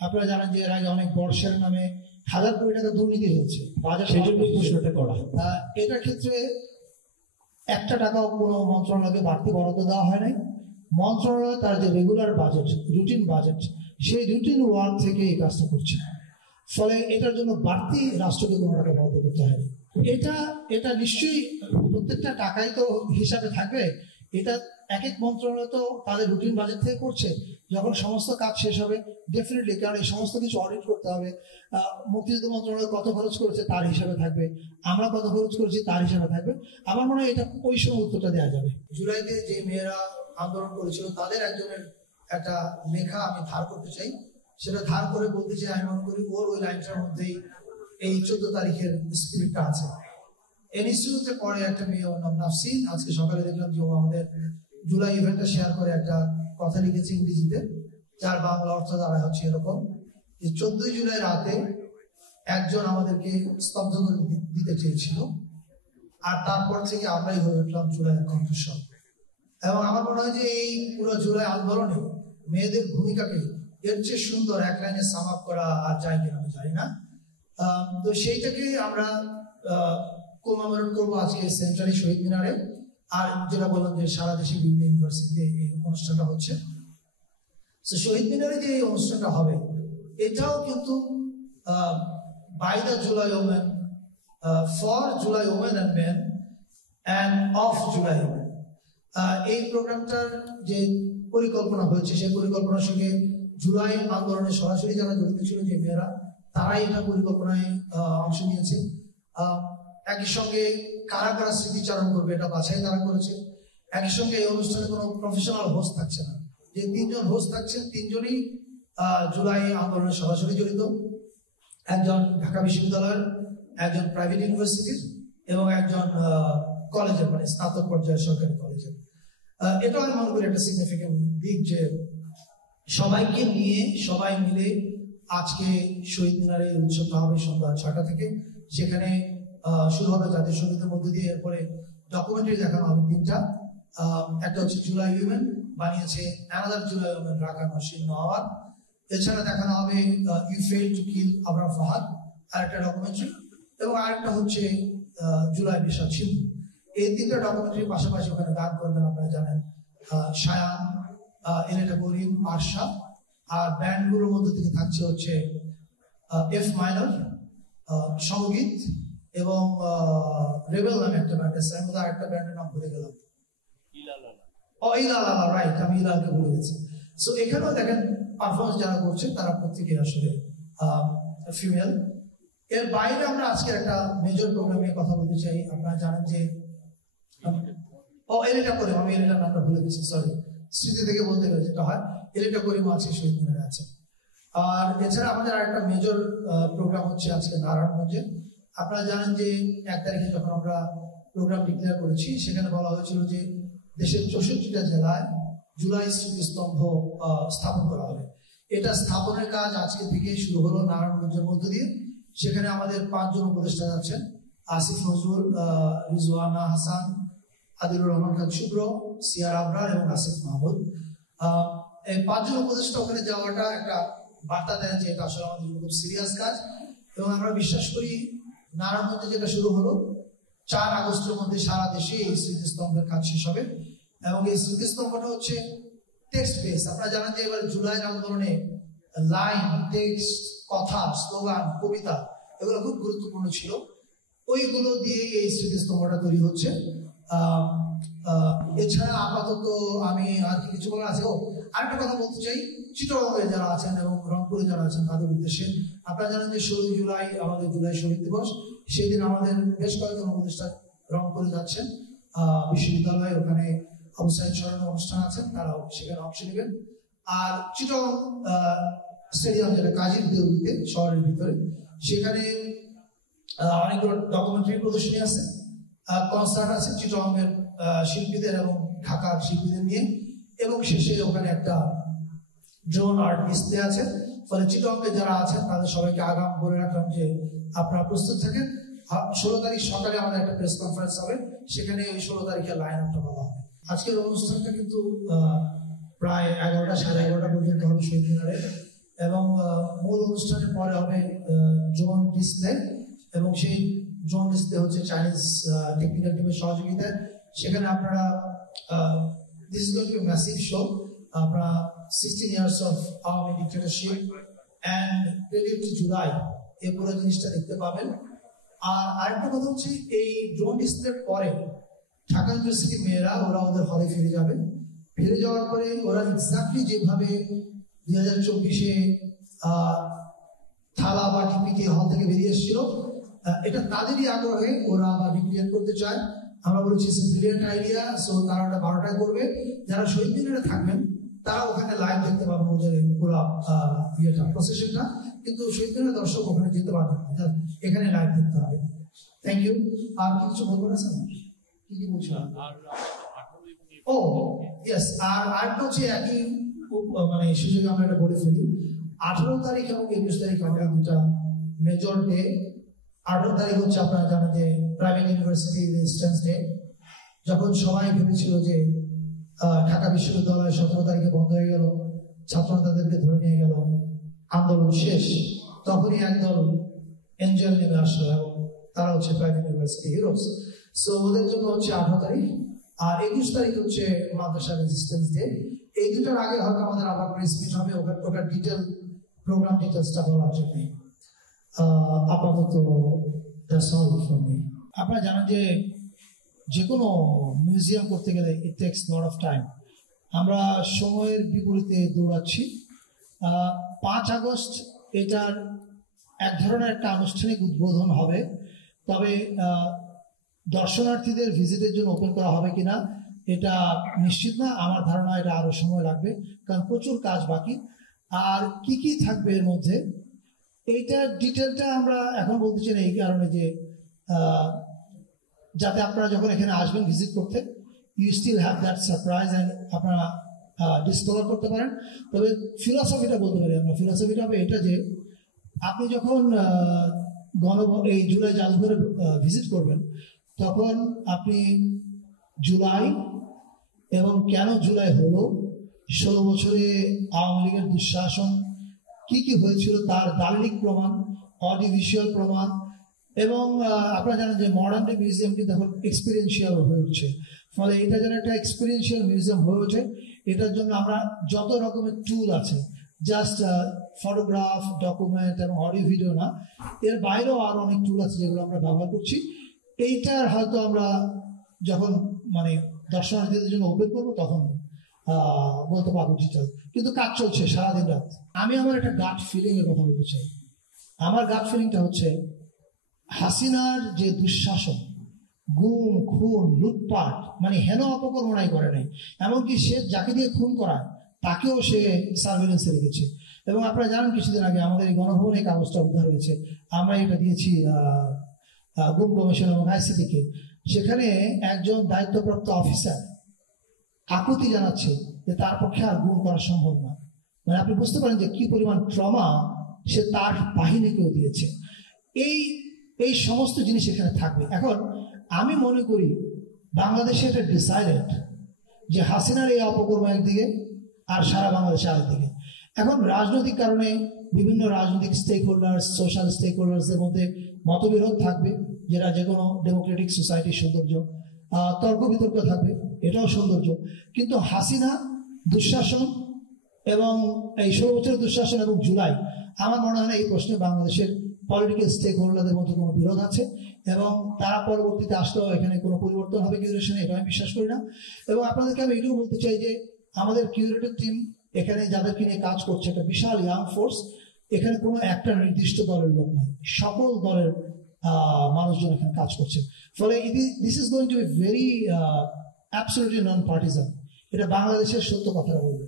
আপনারা জানেন যে এর আগে অনেক বর্ষের নামে হাজার কোটি টাকা দুর্নীতি হয়েছে, বাজার সেজন্যই প্রশ্নটা করা। এটার ক্ষেত্রে একটা টাকাও কোনো মন্ত্রণালয়কে বাড়তি বরাদ্দ দেওয়া হয় নাই। মন্ত্রণালয় তার যে রেগুলার বাজেট, রুটিন বাজেট, সেই রুটিন ওয়ার্ক থেকে এই কাজটা করছে। ফলে এটার জন্য বাড়তি রাষ্ট্রকে কোনো টাকা বরাদ্দ করতে হয়। এটা নিশ্চয়ই প্রত্যেকটা টাকাই তো হিসাবে থাকবে। এটা এক এক মন্ত্রণালয় তো তাদের রুটিন বাজেট থেকে করছে। যখন সমস্ত কাজ শেষ হবে ডেফিনেটলি, কারণ এই সমস্ত কিছু অডিট করতে হবে, মুক্তিযুদ্ধ মন্ত্রণালয় কত খরচ করেছে তার হিসাবে থাকবে, আমরা কত খরচ করেছি তার হিসাবে থাকবে। আমার মনে হয় এটা ওই সময় উত্তরটা দেওয়া যাবে। জুলাইতে যে মেয়েরা আন্দোলন করেছিল তাদের একজনের একটা লেখা আমি ধার করতে চাই। সেটা ধার করে বলতে চাই, আমি মনে করি ওর ওই লাইনটার মধ্যেই এই 14 তারিখের স্পিরিটটা আছে। ইনস্টিটিউটে পড়ে একটা মেয়ে, ওর নাম নাফসিন। আজকে সকালে দেখলাম যে ও আমাদের জুলাই ইভেন্টটা শেয়ার করে একটা কথা লিখেছে ইংরেজিতে, যার বাংলা অর্থ দাঁড়ায় হচ্ছে এরকম যে 14 জুলাই রাতে একজন আমাদেরকে স্তব্ধ করে দিতে চেয়েছিল, আর তারপর থেকে আমরাই হয়ে উঠলাম জুলাইয়ের কণ্ঠস্বর। এবং আমার মনে হয় যে এই পুরো জুলাই আন্দোলনে মেয়েদের ভূমিকাকে এর চেয়ে সুন্দর এক লাইনে সাম আপ করা আর যায় কিনা আমি জানি না। তো সেইটাকে আমরা কমেমোরেট করবো আজকে সেন্ট্রালি শহীদ মিনারে। আর যেটা বললাম যে সারা দেশে বিভিন্ন ইউনিভার্সিটিতে এই অনুষ্ঠানটা হচ্ছে। শহীদ মিনারে যে এই অনুষ্ঠানটা হবে এটাও কিন্তু by the July women, for July women and men and of July women. এই প্রোগ্রামটার যে পরিকল্পনা হয়েছে সেই পরিকল্পনার সঙ্গে জুলাই আন্দোলনে সরাসরি যারা জড়িত ছিল যে মেয়েরা, তারাই এটা পরিকল্পনায় অংশ নিয়েছে। একই সঙ্গে কারা কারা স্মৃতিচারণ করবে এটা বাছাই তারা করেছে। একই সঙ্গে এই অনুষ্ঠানে কোনো প্রফেশনাল হোস্ট থাকছে না। যে 3 জন হোস্ট থাকছেন 3 জনই জুলাই আন্দোলনে সরাসরি জড়িত। একজন ঢাকা বিশ্ববিদ্যালয়ের, একজন প্রাইভেট ইউনিভার্সিটির এবং একজন কলেজের, মানে স্নাতক পর্যায়ের সরকারি কলেজের। এটা আমি মনে করি একটা সিগনিফিকেন্ট দিক যে সবাইকে নিয়ে সবাই মিলে আজকে শহীদ মিনারে উৎসবটা হবে সন্ধ্যা 6টা থেকে। সেখানে শুরু হবে জাতীয় সঙ্গীতের মধ্যে দিয়ে, এরপরে ডকুমেন্টারি দেখানো হবে 3টা। একটা হচ্ছে জুলাই উইমেন বানিয়েছে অ্যানাদার জুলাই উইমেন রাকা নসিন নোয়াওয়ার। এছাড়া দেখানো হবে you fail to kill Abrar Fahad, আরেকটা ডকুমেন্টারি, এবং আরেকটা হচ্ছে জুলাই বিষাদ সিন্ধু। এই 3টা ডকুমেন্টারির পাশাপাশি ওখানে গান করবেন আপনারা জানেন শায়ান, এলেটা করিম, আরশা। আর ব্যান্ডগুলোর মধ্যে থেকে থাকছে হচ্ছে এফ মাইনর, সঙ্গীত এবং রেবেল নামে একটা ব্যান্ড আছে। আমি আরেকটা ব্যান্ডের নাম ভুলে গেলাম, ইলালা, রাইট, আমি ইলালকে ভুলে গেছি। সো এখানেও দেখেন পারফরমেন্স যারা করছে তারা প্রত্যেকে আসলে ফিমেল। এর বাইরে আমরা আজকে একটা মেজর প্রোগ্রাম নিয়ে কথা বলতে চাই। আপনারা জানেন যে এলেটা করিম, আমি এলেটার নামটা ভুলে গেছি, সরি, স্মৃতি থেকে বলতে গেলে যেটা হয়, এলেটা করিম আছে শহীদ মিনারে আছে। আর এছাড়া আমাদের আরেকটা মেজর প্রোগ্রাম হচ্ছে আজকে নারায়ণগঞ্জে। আপনারা জানেন যে 1 তারিখে যখন আমরা প্রোগ্রাম ডিক্লেয়ার করেছি সেখানে বলা হয়েছিল যে দেশের 64টা জেলায় জুলাই স্মৃতিস্তম্ভ স্থাপন করা হবে। এটা স্থাপনের কাজ আজকে থেকেই শুরু হলো নারায়ণগঞ্জের মধ্য দিয়ে। সেখানে আমাদের 5 জন উপদেষ্টা যাচ্ছেন, আসিফ নজরুল, রিজওয়ানা হাসান, আদিলুর রহমান খান শুভ্র, সিয়ার আবরার এবং আসিফ মাহমুদ। এই 5 জন উপদেষ্টা ওখানে যাওয়াটা একটা বার্তা দেয় যে এটা আসলে আমাদের খুব সিরিয়াস কাজ। এবং আমরা বিশ্বাস করি নারায়ণগঞ্জে যেটা শুরু হলো 4 আগস্টের মধ্যে সারা দেশে এই স্মৃতিস্তম্ভের কাজ শেষ হবে। এবং এই স্মৃতিস্তম্ভটা হচ্ছে টেক্সট বেস। আপনারা জানেন যে এবার জুলাইয়ের আন্দোলনে লাইন, টেক্সট, কথা, স্লোগান, কবিতা এগুলো খুব গুরুত্বপূর্ণ ছিল। ওইগুলো দিয়ে এই স্মৃতিস্তম্ভটা তৈরি হচ্ছে। এছাড়া আপাতত আমি আর কিছু বলার আছে। আরেকটা কথা বলতে চাই, চিটাগংয়ে যারা আছেন এবং রংপুরে যারা আছেন তাদের উদ্দেশ্যে। আপনারা জানেন যে 16 জুলাই আমাদের জুলাই শহীদ দিবস। সেদিন আমাদের বেশ কয়েকজন উপদেষ্টা রংপুরে যাচ্ছেন বিশ্ববিদ্যালয়ে, ওখানে আবু সাইদ স্মরণের অনুষ্ঠান আছেন, তারাও সেখানে অংশ নেবেন। আর চিটাগং স্টেডিয়াম, যেটা কাজীর দেউলিতে শহরের ভিতরে, সেখানে অনেকগুলো ডকুমেন্টারি প্রদর্শনী আছে, কনসার্ট আছে চিটাগংয়ের শিল্পীদের এবং ঢাকার শিল্পীদের নিয়ে, এবং শেষে ওখানে একটা ড্রোন আর্ট ডিসপ্লে আছে। ফলে চিটাগংয়ে যারা আছেন তাদের সবাইকে আগাম বলে রাখলাম যে আপনারা প্রস্তুত থাকেন। 16 তারিখ সকালে আমাদের একটা প্রেস কনফারেন্স হবে, সেখানে ওই 16 তারিখের লাইন আপটা বলা হবে। আজকের অনুষ্ঠানটা কিন্তু প্রায় 11টা সাড়ে 11টা পর্যন্ত হবে শহীদ মিনারে। এবং মূল অনুষ্ঠানের পরে হবে ড্রোন ডিসপ্লে, এবং সেই ড্রোন ডিসপ্লে হচ্ছে চাইনিজ টেকনিক্যাল টিমের সহযোগিতায়। সেখানে আপনারা this is going to be massive show. আপনারা 16 years of Army dictatorship and Prelude to July এই পুরো জিনিসটা দেখতে পাবেন। আর আরেকটা কথা হচ্ছে, এই ড্রোন ডিসপ্লের পরে ঢাকা ইউনিভার্সিটি মেয়েরা ওরা ওদের হলে ফিরে যাবে। ফিরে যাওয়ার পরে ওরা এক্স্যাক্টলি যেভাবে 2024-এ থালা বা টিপিতে হল থেকে বেরিয়ে এসেছিল, এটা তাদেরই আগ্রহে ওরা আবার রিক্রিয়েট করতে চায়। আমরা বলেছি ব্রিলিয়ান্ট আইডিয়া। সো তারা ওটা 12টায় করবে। যারা শহীদ মিনারে থাকবেন তারা ওখানে লাইভ দেখতে পাবেন ওদের পুরো ইয়েটা প্রসেশনটা, কিন্তু শহীদ মিনারের দর্শক ওখানে যেতে পারবেন না, এখানে লাইভ দেখতে হবে। Thank you. আর কিছু বলবো না স্যার? কি কি বলছিলাম? ও ইয়েস, আর আরেকটা হচ্ছে একই মানে সুযোগে আমরা এটা বলে ফেলি, 18 তারিখ এবং 21 তারিখ আমরা দুটা মেজর ডে। 18 তারিখ হচ্ছে আপনারা জানেন যে প্রাইভেট ইউনিভার্সিটি রেজিস্ট্যান্স ডে। যখন সবাই ভেবেছিল যে ঢাকা বিশ্ববিদ্যালয় 17 তারিখে বন্ধ হয়ে গেল, ছাত্ররা তাদেরকে ধরে নিয়ে গেল, আন্দোলন শেষ, তখনই একদল এঞ্জেল নেমে আসলো এবং তারা হচ্ছে প্রাইভেট ইউনিভার্সিটি হিরোস। সো ওদের জন্য হচ্ছে 18 তারিখ, আর 21 তারিখ হচ্ছে মাদ্রাসা রেজিস্ট্যান্স ডে। এই দুটার আগে হয়তো আমাদের আবার প্রেস মিট হবে, ওটার ডিটেল প্রোগ্রাম ডিটেলসটা বলার জন্য। আপাতত দ্যাটস অল ফর মি। আপনারা জানেন যে কোনো মিউজিয়াম করতে গেলে ইট টেকস লট অফ টাইম। আমরা সময়ের বিপরীতে দৌড়াচ্ছি। 5 আগস্ট এটার এক ধরনের একটা আনুষ্ঠানিক উদ্বোধন হবে, তবে দর্শনার্থীদের ভিজিটের জন্য ওপেন করা হবে কিনা এটা নিশ্চিত না। আমার ধারণা এটা আরো সময় লাগবে, কারণ প্রচুর কাজ বাকি। আর কি কি থাকবে এর মধ্যে এইটার ডিটেলটা আমরা এখন বলতে চাই না, এই কারণে যে যাতে আপনারা যখন এখানে আসবেন ভিজিট করতে, you still have that surprise and আপনারা ডিসকভার করতে পারেন। তবে ফিলসফিটা বলতে পারি আমরা, ফিলসফিটা হবে এটা যে আপনি যখন এই জুলাই জাদুঘরে ভিজিট করবেন, তখন আপনি জুলাই এবং কেন জুলাই হলো, 16 বছরে আওয়ামী লীগের দুঃশাসন কি কি হয়েছিল তার দালিলিক প্রমাণ, অডিও ভিজুয়াল প্রমাণ, এবং আপনারা জানেন যে মডার্ন ডে মিউজিয়াম কিন্তু এখন এক্সপিরিয়েন্সিয়াল হয়ে উঠছে। ফলে এটা যেন একটা এক্সপিরিয়েন্সিয়াল মিউজিয়াম হয়ে ওঠে, এটার জন্য আমরা যত রকমের টুল আছে, জাস্ট ফটোগ্রাফ, ডকুমেন্ট এবং অডিও ভিডিও না, এর বাইরেও আরো অনেক টুল আছে যেগুলো আমরা ব্যবহার করছি। এইটার হয়তো আমরা যখন মানে দর্শনার্থীদের জন্য ওপেন করবো তখন বলতে পারবো ডিটেল, কিন্তু কাজ চলছে সারাদিন রাত। আমি আমার একটা গাট ফিলিং এর কথা বলতে চাই। আমার গাট ফিলিংটা হচ্ছে হাসিনার যে দুঃশাসন, গুম, খুন, লুটপাট, মানে হেন অপকর্মনাই করে নাই, এমনকি সে যাকে দিয়ে খুন করায় তাকেও সে সার্ভেলেন্সে রেখেছে। এবং আপনারা জানেন কিছুদিন আগে আমাদের এই গণভবনে কাগজটা উদ্ধার হয়েছে, আমরা এটা দিয়েছি গুম কমিশন এবং আইসিটিকে। সেখানে একজন দায়িত্বপ্রাপ্ত অফিসার আকুতি জানাচ্ছে যে তার পক্ষে আর গুম করা সম্ভব না। মানে আপনি বুঝতে পারেন যে কি পরিমাণ ট্রমা সে তার বাহিনীকেও দিয়েছে। এই সমস্ত জিনিস এখানে থাকবে। এখন আমি মনে করি বাংলাদেশে এটা ডিসাইডেড যে হাসিনার এই অপকর্ম একদিকে আর সারা বাংলাদেশে আরেকদিকে। এখন রাজনৈতিক কারণে বিভিন্ন রাজনৈতিক স্টেক হোল্ডার্স, সোশ্যাল স্টেক হোল্ডার্সের মধ্যে মতবিরোধ থাকবে, যেটা যে কোনো ডেমোক্রেটিক সোসাইটির সৌন্দর্য। তর্ক বিতর্ক থাকবে, এটাও সৌন্দর্য। কিন্তু হাসিনা দুঃশাসন এবং এই 16 বছরের দুঃশাসন এবং জুলাই, আমার মনে হয় না এই প্রশ্নে বাংলাদেশের পলিটিক্যাল স্টেক হোল্ডারদের মধ্যে কোনো বিরোধ আছে, এবং তারা পরবর্তীতে আসলেও এখানে কোনো পরিবর্তন হবে কিউরেশনে, এটা আমি বিশ্বাস করি না। এবং আপনাদেরকে আমি এটাও বলতে চাই যে আমাদের কিউরেটিভ টিম এখানে যাদেরকে নিয়ে কাজ করছে, একটা বিশাল ইয়াং ফোর্স, এখানে কোনো একটা নির্দিষ্ট দলের লোক নাই, সকল দলের মানুষজন এখানে কাজ করছে। ফলে this is going to be very absolutely non partisan. এটা বাংলাদেশের সত্য কথাটা বলবে।